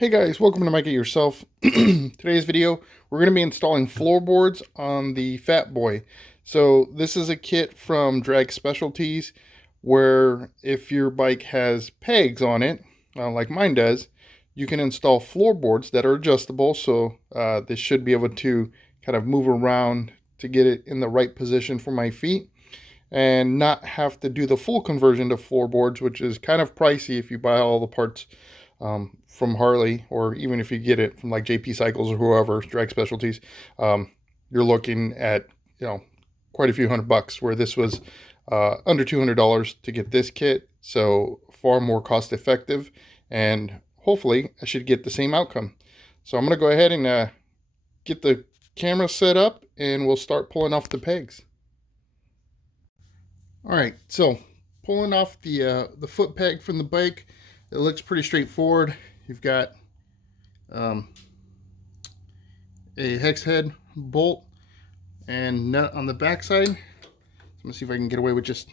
Hey guys, welcome to Make It Yourself. Today's video, we're going to be installing floorboards on the Fatboy. So this is a kit from Drag Specialties where if your bike has pegs on it, like mine does, you can install floorboards that are adjustable. So this should be able to kind of move around to get it in the right position for my feet and not have to do the full conversion to floorboards, which is kind of pricey if you buy all the parts from Harley, or even if you get it from like JP Cycles or whoever, Drag Specialties. You're looking at, quite a few $100, where this was under $200 to get this kit. So far more cost effective, and hopefully I should get the same outcome. So I'm going to go ahead and get the camera set up and we'll start pulling off the pegs. All right, so pulling off the foot peg from the bike, it looks pretty straightforward. You've got a hex head bolt and nut on the back side. So I'm gonna see if I can get away with just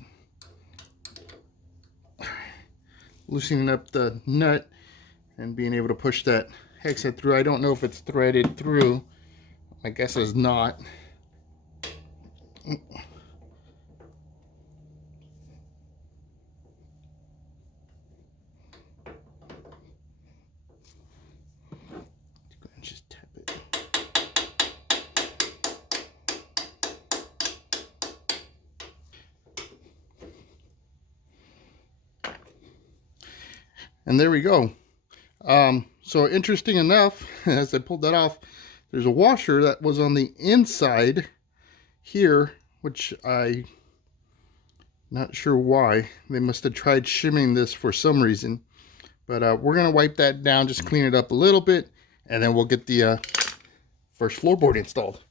loosening up the nut and being able to push that hex head through. I don't know if it's threaded through. My guess is not. Just tap it. And there we go. So interesting enough, as I pulled that off, there's a washer that was on the inside here, which I'm not sure why. They must have tried shimming this for some reason. But we're going to wipe that down, just clean it up a little bit, and then we'll get the first floorboard installed.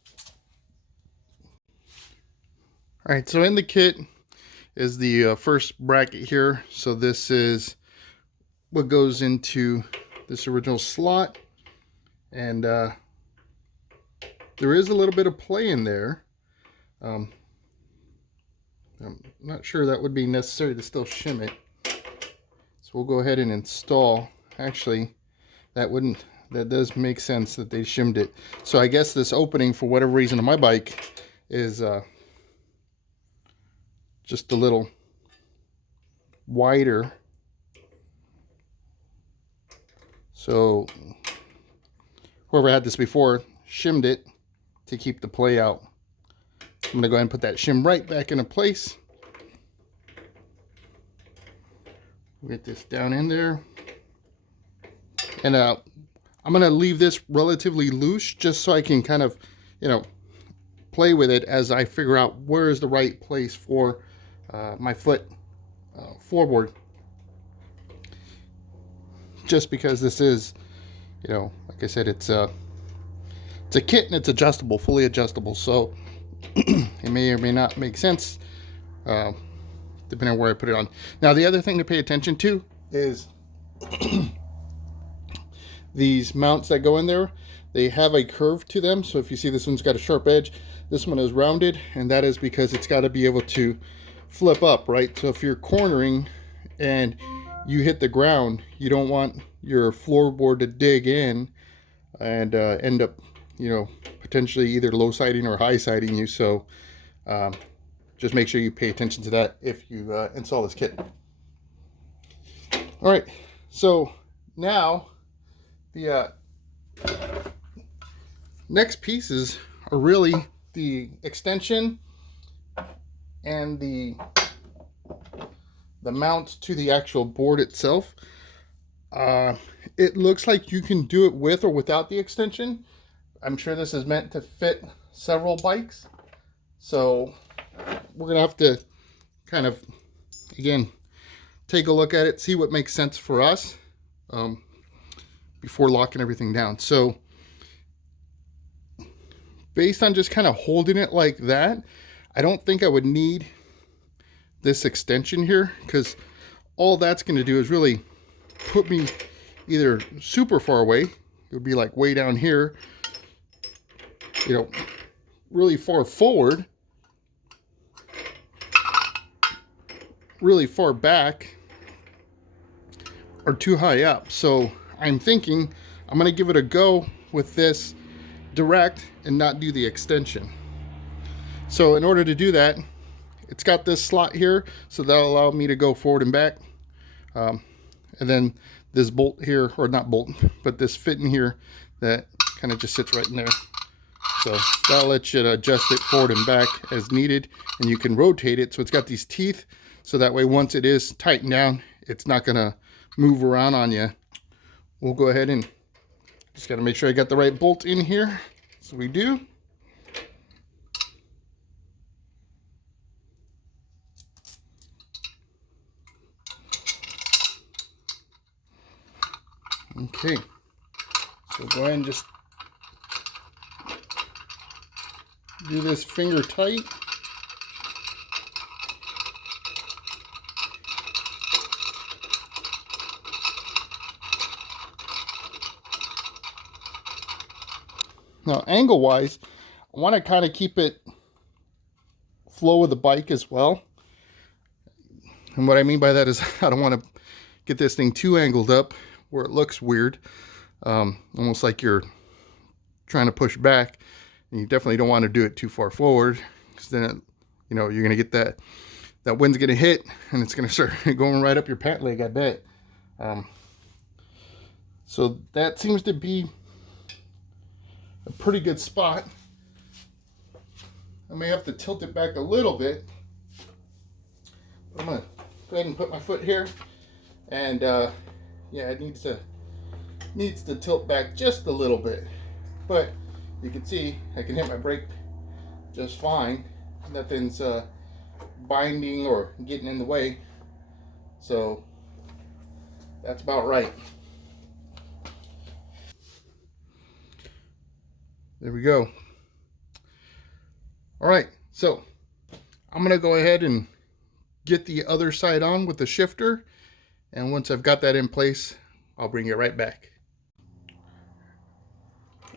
All right, so in the kit is the first bracket here. So this is what goes into this original slot, and there is a little bit of play in there. I'm not sure that would be necessary to still shim it, so we'll go ahead and install. Actually, that does make sense that they shimmed it. So I guess this opening, for whatever reason, on my bike is just a little wider. So whoever had this before shimmed it to keep the play out. I'm going to go ahead and put that shim right back into place. Get this down in there. And I'm going to leave this relatively loose just so I can kind of, play with it as I figure out where is the right place for my foot floorboard. Just because this is, like I said, it's a kit and it's adjustable, fully adjustable. So it may or may not make sense depending on where I put it on. Now, the other thing to pay attention to is these mounts that go in there. They have a curve to them. So if you see this one's got a sharp edge, this one is rounded, and that is because it's got to be able to flip up, right? So if you're cornering and you hit the ground, you don't want your floorboard to dig in and end up, potentially either low siding or high siding you. So just make sure you pay attention to that if you install this kit. All right, so now the next pieces are really the extension and the mount to the actual board itself. It looks like you can do it with or without the extension. I'm sure this is meant to fit several bikes, so we're gonna have to kind of, again, take a look at it, see what makes sense for us before locking everything down. So based on just kind of holding it like that, I don't think I would need this extension here, because all that's going to do is really put me either super far away, it would be like way down here, really far forward, really far back, or too high up. So I'm thinking I'm going to give it a go with this direct and not do the extension. So in order to do that, it's got this slot here, so that'll allow me to go forward and back. And then this bolt here, or not bolt, but this fit in here that kind of just sits right in there. So that'll let you adjust it forward and back as needed, and you can rotate it. So it's got these teeth, so that way once it is tightened down, it's not gonna move around on you. We'll go ahead and just gotta make sure I got the right bolt in here. So we do. Okay, so go ahead and just do this finger tight. Now, angle wise, I want to kind of keep it flow with the bike as well. And what I mean by that is I don't want to get this thing too angled up where it looks weird, almost like you're trying to push back. And you definitely don't want to do it too far forward, because then it, you know, you're going to get that wind's going to hit and it's going to start going right up your pant leg, I bet. So that seems to be a pretty good spot. I may have to tilt it back a little bit. I'm going to go ahead and put my foot here, and yeah, it needs to tilt back just a little bit, but you can see I can hit my brake just fine. Nothing's binding or getting in the way, so that's about right. There we go. All right, so I'm gonna go ahead and get the other side on with the shifter, and once I've got that in place, I'll bring it right back.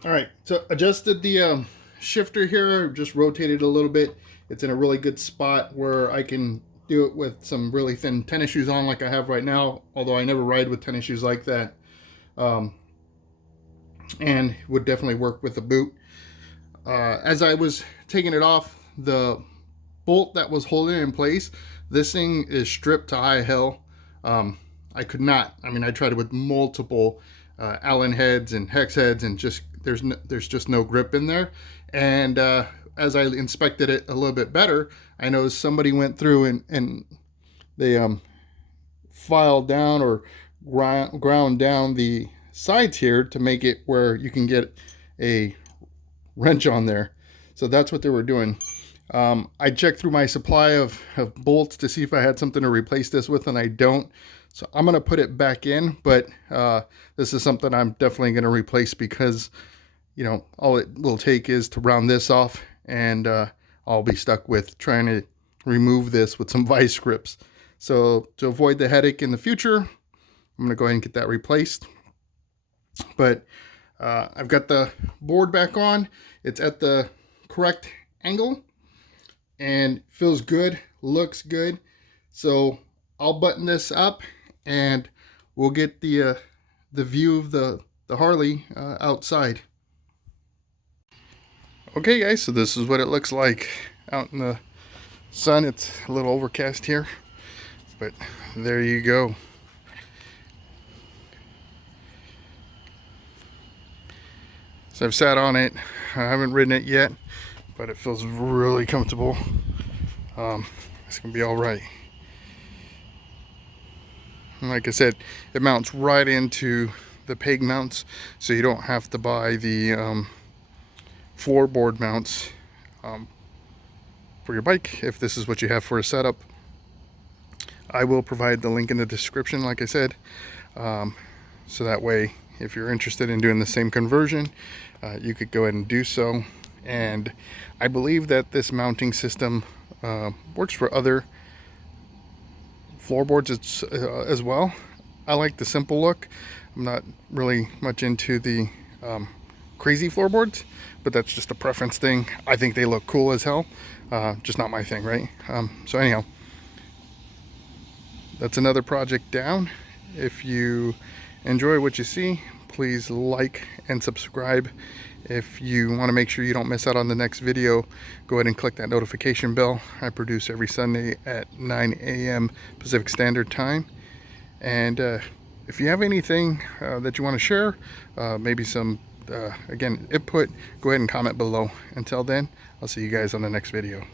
All right, so adjusted the shifter here, just rotated a little bit. It's in a really good spot where I can do it with some really thin tennis shoes on like I have right now, although I never ride with tennis shoes like that. And would definitely work with a boot. As I was taking it off, the bolt that was holding it in place, this thing is stripped to high hell. I could not, I mean, I tried it with multiple Allen heads and hex heads, and just there's just no grip in there. And as I inspected it a little bit better, I noticed somebody went through and they filed down or ground down the sides here to make it where you can get a wrench on there. So that's what they were doing. I checked through my supply of bolts to see if I had something to replace this with, and I don't. So I'm going to put it back in, but this is something I'm definitely going to replace, because, you know, all it will take is to round this off, and I'll be stuck with trying to remove this with some vice grips. So to avoid the headache in the future, I'm going to go ahead and get that replaced. But I've got the board back on. It's at the correct angle and feels good, looks good. So I'll button this up and we'll get the view of the Harley outside. Okay guys, so this is what it looks like out in the sun. It's a little overcast here, but there you go. So I've sat on it. I haven't ridden it yet, but it feels really comfortable. It's gonna be all right. And like I said, it mounts right into the peg mounts, so you don't have to buy the floorboard mounts for your bike if this is what you have for a setup. I will provide the link in the description, like I said, so that way if you're interested in doing the same conversion, you could go ahead and do so. And I believe that this mounting system works for other floorboards as well. I like the simple look. I'm not really much into the crazy floorboards, but that's just a preference thing. I think they look cool as hell, just not my thing, right? So anyhow, that's another project down. If you enjoy what you see, please like and subscribe. If you want to make sure you don't miss out on the next video, go ahead and click that notification bell. I produce every Sunday at 9 a.m. Pacific Standard Time. And if you have anything that you want to share, maybe some, again, input, go ahead and comment below. Until then, I'll see you guys on the next video.